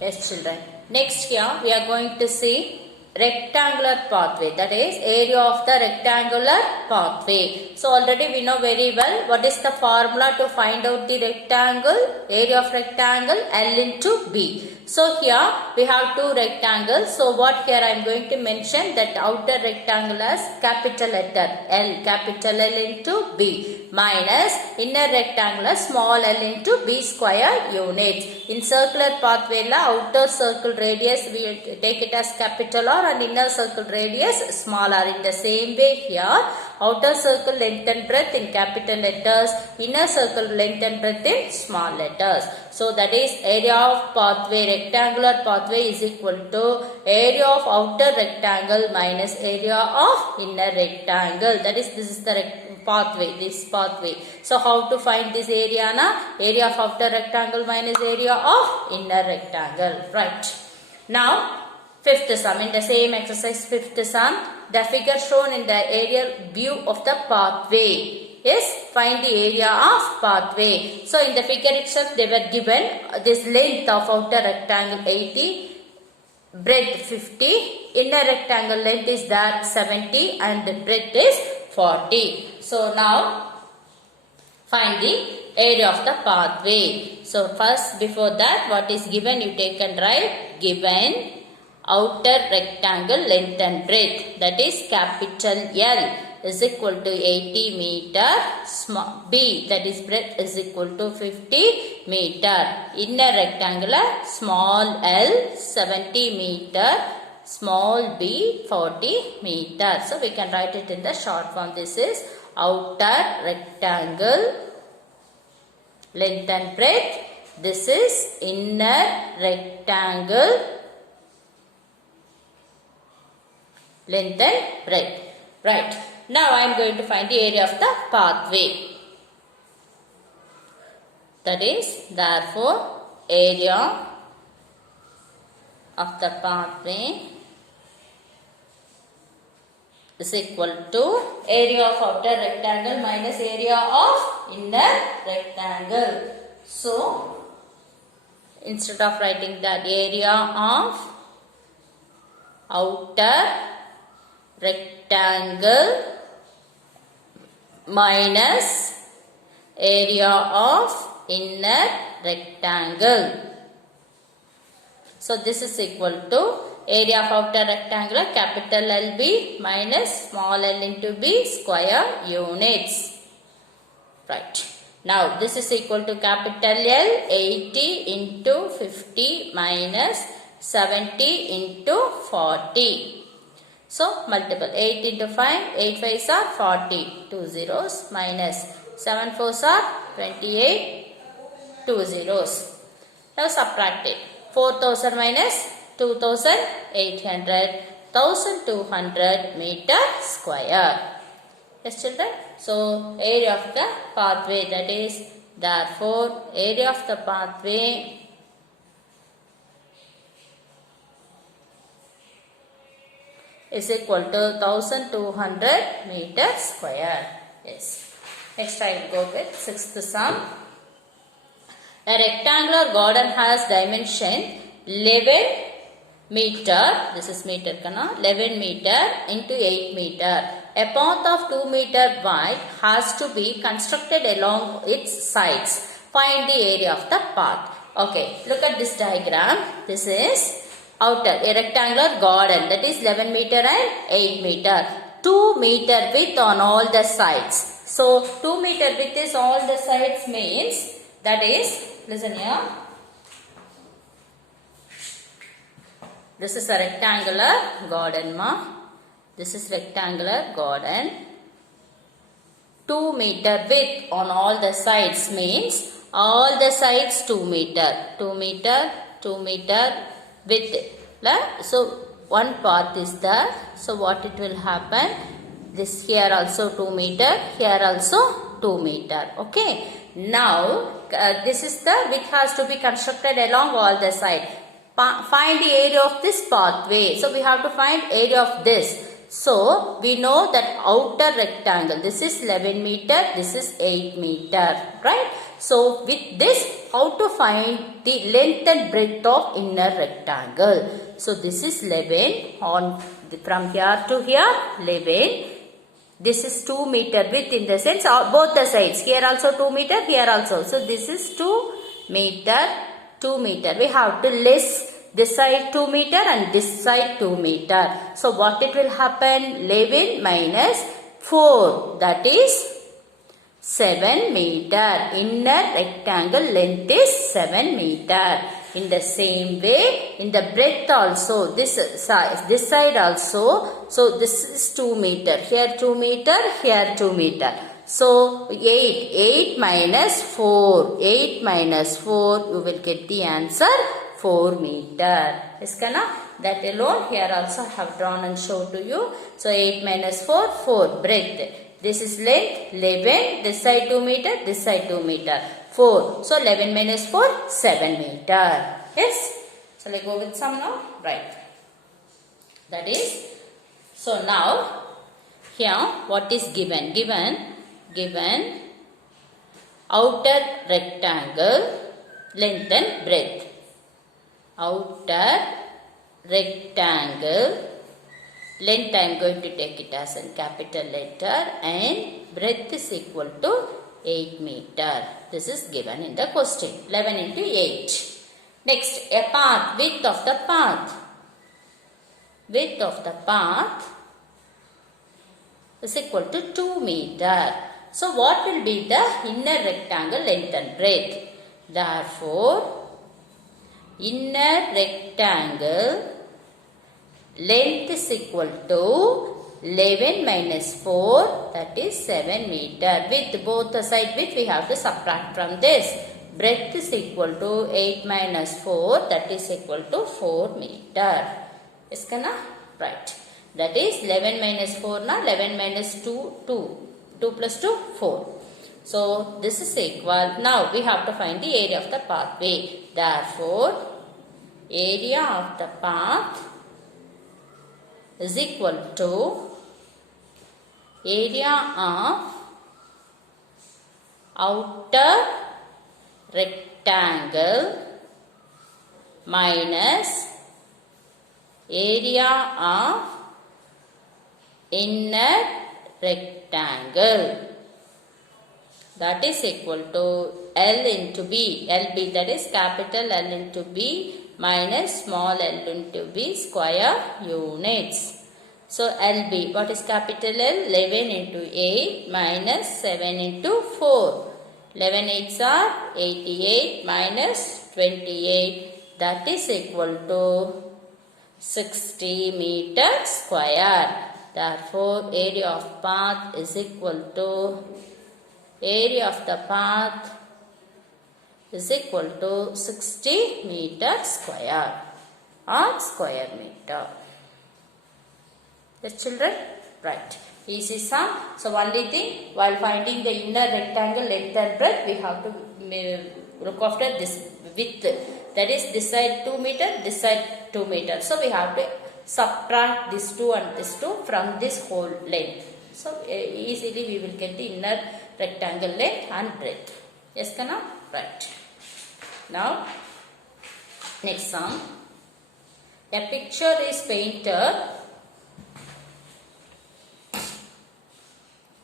Yes, children. Next here we are going to see rectangular pathway, that is area of the rectangular pathway. So already we know very well what is the formula to find out the rectangle, area of rectangle, L into B. So here we have two rectangles. So what here I am going to mention that outer rectangle as capital letter L, capital L into B, minus inner rectangle as small l into B square units. In circular pathway la outer circle radius we take it as capital R and inner circle radius small r. In the same way here, outer circle length and breadth in capital letters, inner circle length and breadth in small letters. So that is area of pathway, rectangular pathway is equal to area of outer rectangle minus area of inner rectangle. That is, this is the pathway, this pathway. So how to find this area na? Area of outer rectangle minus area of inner rectangle. Right. Now, fifth sum. In the same exercise, fifth sum, the figure shown in the aerial view of the pathway is find the area of pathway. So in the figure itself they were given this length of outer rectangle 80, breadth 50, inner rectangle length is that 70 and the breadth is 40. So now find the area of the pathway. So first, before that, what is given you take and write. Given outer rectangle length and breadth, that is capital L, is equal to 80 meter, small b, that is breadth, is equal to 50 meter. Inner rectangular small l 70 meter, small b 40 meter. So we can write it in the short form. This is outer rectangle length and breadth. This is inner rectangle length and breadth. Right. Now I am going to find the area of the pathway. That is, therefore, area of the pathway is equal to area of outer rectangle minus area of inner rectangle. So, instead of writing that, area of outer rectangle minus area of inner rectangle. So this is equal to area of outer rectangle capital LB minus small l into B square units. Right. Now this is equal to capital L 80 into 50 minus 70 into 40. So, multiple 8 into 5, 8 5s are 40, 2 zeros minus 7 4s are 28, 2 zeros. Now, subtract it. 4000 minus 2800, 1200 meter square. Yes, children? So, area of the pathway, that is, therefore, area of the pathway is equal to 1200 meter square. Yes. Next I will go with sixth sum. A rectangular garden has dimension 11 meter. This is meter kana 11 meter into 8 meter. A path of 2 meter wide has to be constructed along its sides. Find the area of the path. Okay. Look at this diagram. This is outer, a rectangular garden, that is 11 meter and 8 meter. 2 meter width on all the sides. So, 2 meter width is all the sides means, that is, listen here. This is a rectangular garden ma. This is rectangular garden. 2 meter width on all the sides means, all the sides 2 meter. 2 meter, 2 meter width. So one path is there. So what it will happen? This here also 2 meter, here also 2 meter. Okay. Now this is the width has to be constructed along all the side. Find the area of this pathway. So we have to find area of this. So we know that outer rectangle, this is 11 meter, this is 8 meter, right? So with this, how to find the length and breadth of inner rectangle? So this is 11 on from here to here 11. This is 2 meter width in the sense both the sides. Here also 2 meter, here also. So this is 2 meter, 2 meter. We have to less this side 2 meter and this side 2 meter. So what it will happen? 11 minus 4, that is 7 meter. Inner rectangle length is 7 meter. In the same way, in the breadth also, this side also, so this is 2 meter. Here 2 meter, here 2 meter. So 8 minus 4, 8 minus 4, you will get the answer 4 meter. Yes, Kana? That alone here also I have drawn and shown to you. So 8 minus 4, 4 breadth. This is length 11, this side 2 meter, this side 2 meter, 4. So 11 minus 4, 7 meter. Yes? So let's go with some now. Right. That is, so now here what is given? Given outer rectangle length and breadth. Outer rectangle length I am going to take it as a capital letter and breadth is equal to 8 meter. This is given in the question. 11 into 8. Next, a path, width of the path. Width of the path is equal to 2 meter. So what will be the inner rectangle length and breadth? Therefore, inner rectangle length is equal to 11 minus 4, that is 7 meter. With both the side width we have to subtract from this. Breadth is equal to 8 minus 4, that is equal to 4 meter. Yes, Kana? Right. That is 11 minus 4 na 11 minus 2, 2. 2 plus 2, 4. So this is equal. Now we have to find the area of the pathway. Therefore, area of the path is equal to area of outer rectangle minus area of inner rectangle. That is equal to L into B. LB, that is capital L into B minus small l into b square units. So LB, what is capital L? 11 into 8 minus 7 into 4. 11 8s are 88 minus 28. That is equal to 60 meter square. Therefore, area of path is equal to area of the path is equal to 60 meter square or square meter. Yes, children? Right. Easy sum. So, only thing, while finding the inner rectangle length and breadth, we have to look after this width. That is, this side 2 meter, this side 2 meter. So, we have to subtract this 2 and this 2 from this whole length. So, easily we will get the inner rectangle length and breadth. Yes, Kana? Right. Now, next sum. A picture is painted.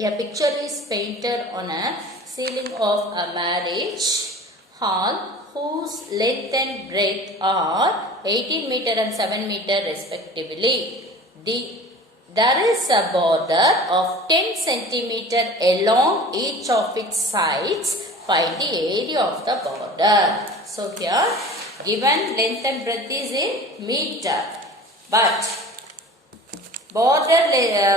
A picture is painted on a ceiling of a marriage hall whose length and breadth are 18 meter and 7 meter respectively. There is a border of 10 centimeter along each of its sides. Find the area of the border. So here, given length and breadth is in meter, but border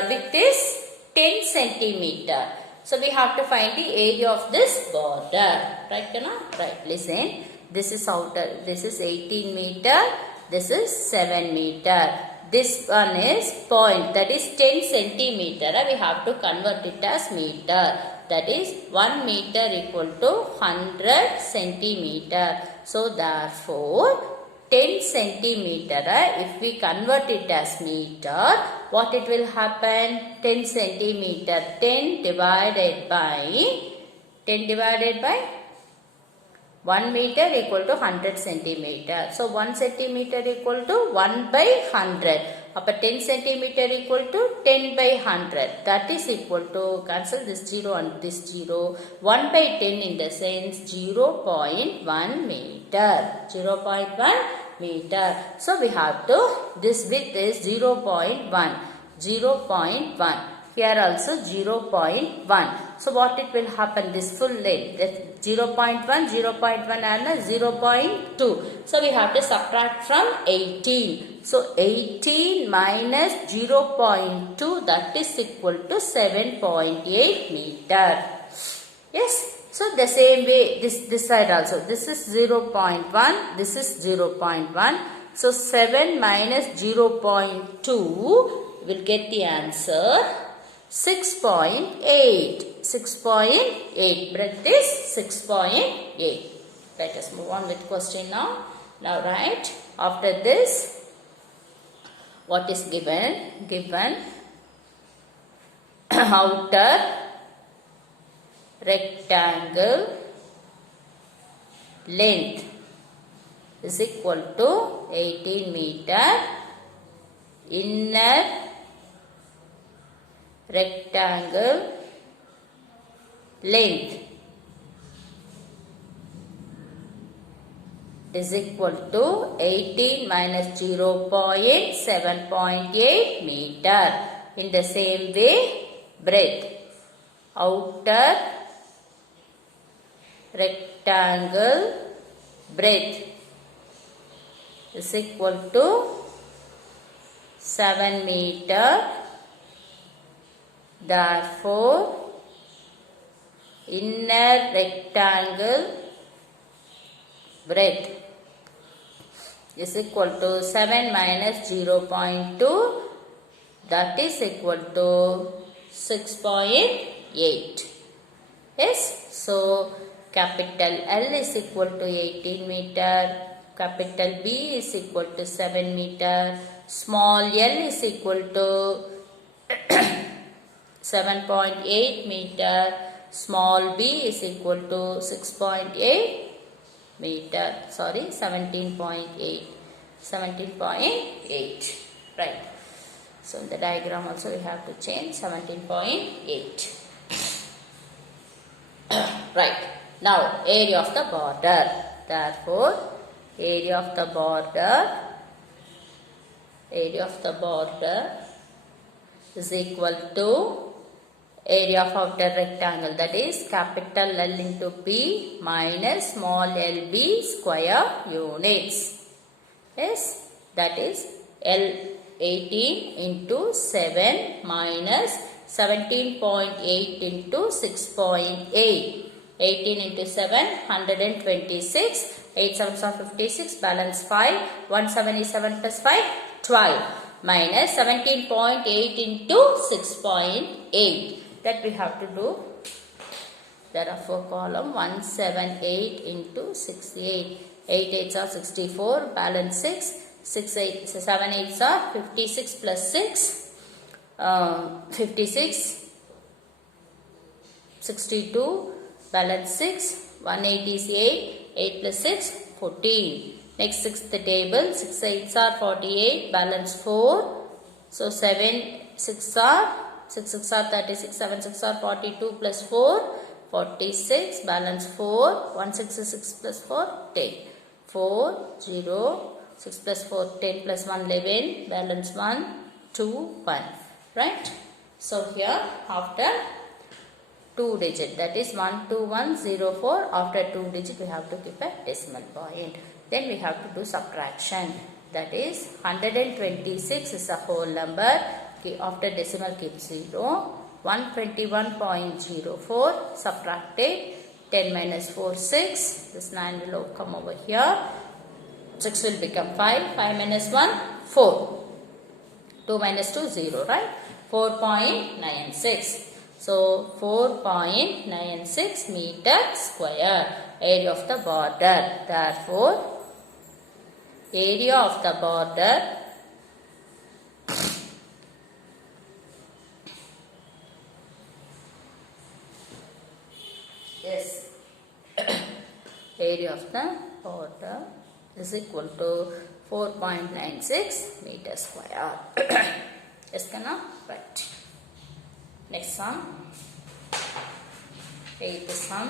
width is 10 centimeter. So we have to find the area of this border. Right, Kana? Right. Listen. This is outer. This is 18 meter. This is 7 meter. This one is point. That is 10 centimeter. We have to convert it as meter. That is 1 meter equal to 100 centimeter. So therefore, 10 centimeter, if we convert it as meter, what it will happen? 10 centimeter, 10 divided by 1 meter equal to 100 centimeter. So 1 centimeter equal to 1 by 100. Upper 10 centimeter equal to 10 by 100. That is equal to, cancel this 0 and this 0. 1 by 10 in the sense 0.1 meter. 0.1 meter. So we have to, this width is 0.1. 0.1. Here also 0.1. So what it will happen? This full length, 0.1, 0.1 and 0.2. So we have to subtract from 18. So 18 minus 0.2, that is equal to 7.8 meter. Yes. So the same way this side also. This is 0.1. This is 0.1. So 7 minus 0.2 will get the answer 6.8. 6.8. Breadth is 6.8. Let us move on with question now. Now write after this what is given. Given outer rectangle length is equal to 18 meter. Inner rectangle length is equal to 18 minus 0.7.8 meter. In the same way, breadth, outer rectangle breadth is equal to 7 meter. Therefore, inner rectangle breadth is equal to 7 minus 0.2, that is equal to 6.8. Yes, so capital L is equal to 18 meter, capital B is equal to 7 meter, small l is equal to 7.8 meter, small b is equal to 6.8 meter, sorry 17.8, 17.8, right. So in the diagram also we have to change 17.8. Right. Now area of the border. Therefore, area of the border is equal to area of outer rectangle, that is capital L into P minus small lb square units. Yes, that is L 18 into 7 minus 17.8 into 6.8. 18 into 7, 126. 8 7s are 56, balance 5. 177 plus 5, 12. Minus 17.8 into 6.8. That we have to do. Therefore, column 178 into 68. 8 8s are 64, balance 6. 6 8, 7 8s are 56 plus 6. 56. 62, balance 6. 180 is 8. 8 plus 6, 14. Next, sixth table. 6 8s are 48, balance 4. So, 7 6 are 36 are 36, 7 6 are 42 plus 4, 46, balance 4, 1 6 is 6 plus 4, 10. 4, 0, 6 plus 4, 10 plus 1, 11, balance 1, 2, 1. Right? So, here after 2 digit, that is 12104, after 2 digit we have to keep a decimal point. Then we have to do subtraction, that is 126 is a whole number, after decimal keep 0, 121.04 subtracted, 10 minus 4 6, this 9 will come over here, 6 will become 5, 5 minus 1 4, 2 minus 2 0, right, 4.96. So, 4.96 meter square, area of the border. Therefore, area of the border area of the border is equal to 4.96 meter square. Yes, Kana? Right. Next sum. 8th sum.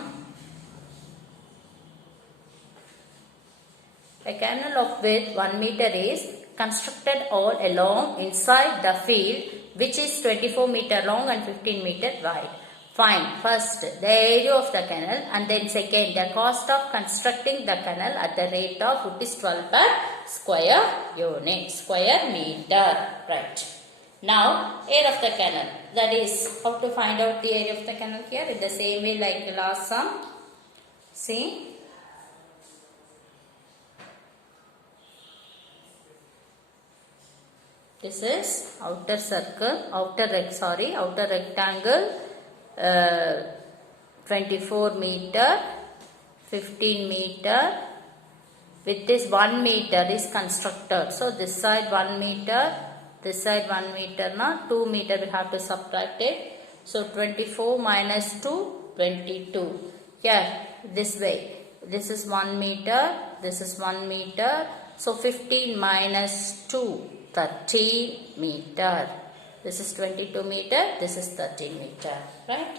A canal of width 1 meter is constructed all along inside the field, which is 24 meter long and 15 meter wide. Find first the area of the canal and then second the cost of constructing the canal at the rate of rupees 12 per square unit, square meter. Right. Now, area of the canal. That is how to find out the area of the canal here in the same way like the last sum. See. This is outer circle, outer rectangle, 24 meter, 15 meter. With this 1 meter is constructed. So this side 1 meter, this side 1 meter, now 2 meter we have to subtract it. So 24 minus 2, 22. Here, this way. This is 1 meter, this is 1 meter. So 15 minus 2. 13 meter. This is 22 meter. This is 13 meter. Right?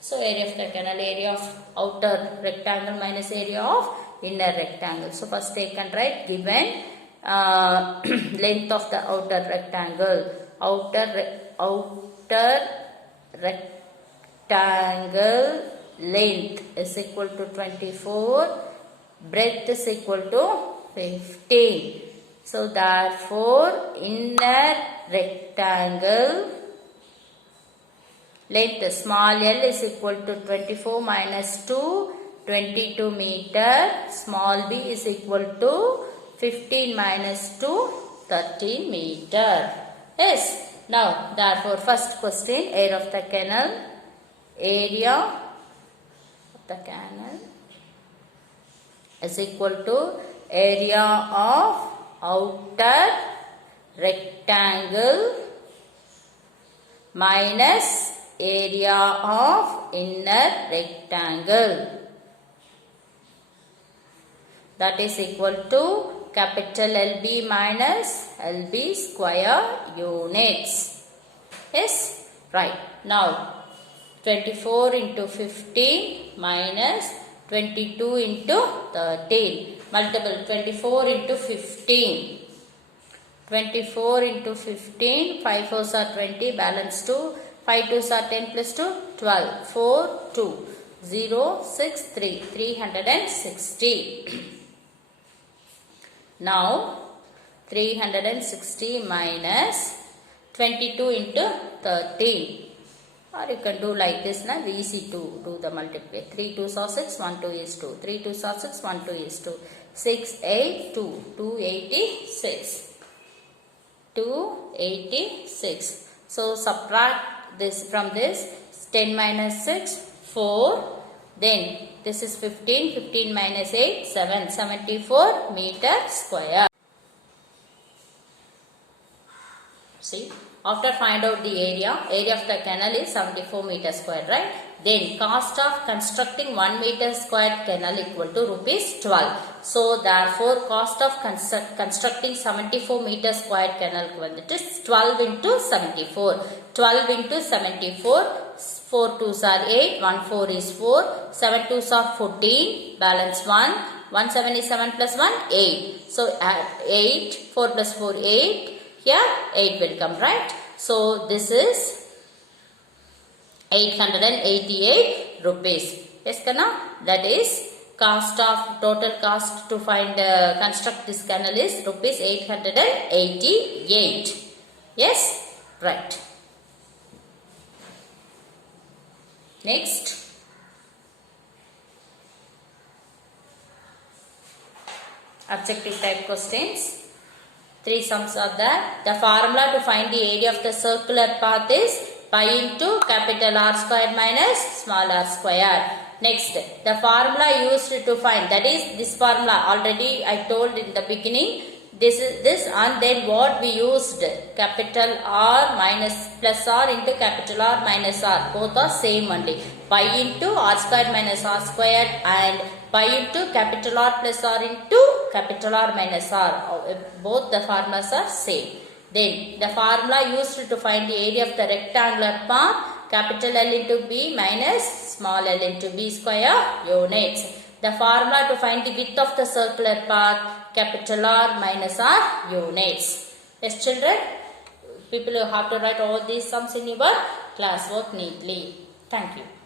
So area of the canal, area of outer rectangle minus area of inner rectangle. So first take and write given length of the outer rectangle. Outer rectangle length is equal to 24. Breadth is equal to 15. So therefore, inner rectangle length small l is equal to 24 minus 2, 22 meter. Small b is equal to 15 minus 2, 13 meter. Yes. Now, therefore, first question, area of the canal. Area of the canal is equal to area of outer rectangle minus area of inner rectangle. That is equal to capital LB minus LB square units. Yes, right. Now 24 into 15 minus 22 into 13. Multiple 24 into 15. 24 into 15. 5 4s are 20. Balance 2. 5 2s are 10 plus 2. 12. 4 2. 0 6 3. 360. Now 360 minus 22 into 13. Or you can do like this, na? Easy to do the multiply. 3 2s are 6, 1 2 is 2. 3 2s are 6, 1 2 is 2. 6 8 2, 286. 286. So subtract this from this. 10 minus 6, 4. Then this is 15. 15 minus 8, 7. 74 meter square. See, after find out the area of the canal is 74 meter square, right? Then cost of constructing 1 meter square canal equal to rupees 12. So therefore cost of constructing 74 meter square canal equal to 12 into 74. 12 into 74. 4 2s are 8. 1 4 is 4. 7 2s are 14. Balance 1. 1 7 is 7 plus 1 8. So add 8. 4 plus 4 8. Here 8 will come, right? So this is 888 rupees. Yes, Kana? That is cost of total cost to find construct this canal is rupees 888. Yes, right. Next. Objective type questions. 3 sums are there. The formula to find the area of the circular path is pi into capital R square minus small r square. Next, the formula used to find, that is this formula already I told in the beginning. this and then what we used, capital R minus plus R into capital R minus R, both are same only. Pi into R squared minus R squared and pi into capital R plus R into capital R minus R. Both the formulas are same. Then the formula used to find the area of the rectangular path, capital L into B minus small l into B square units. The formula to find the width of the circular path, capital R minus R units. Yes children, people have to write all these sums in your classwork neatly. Thank you.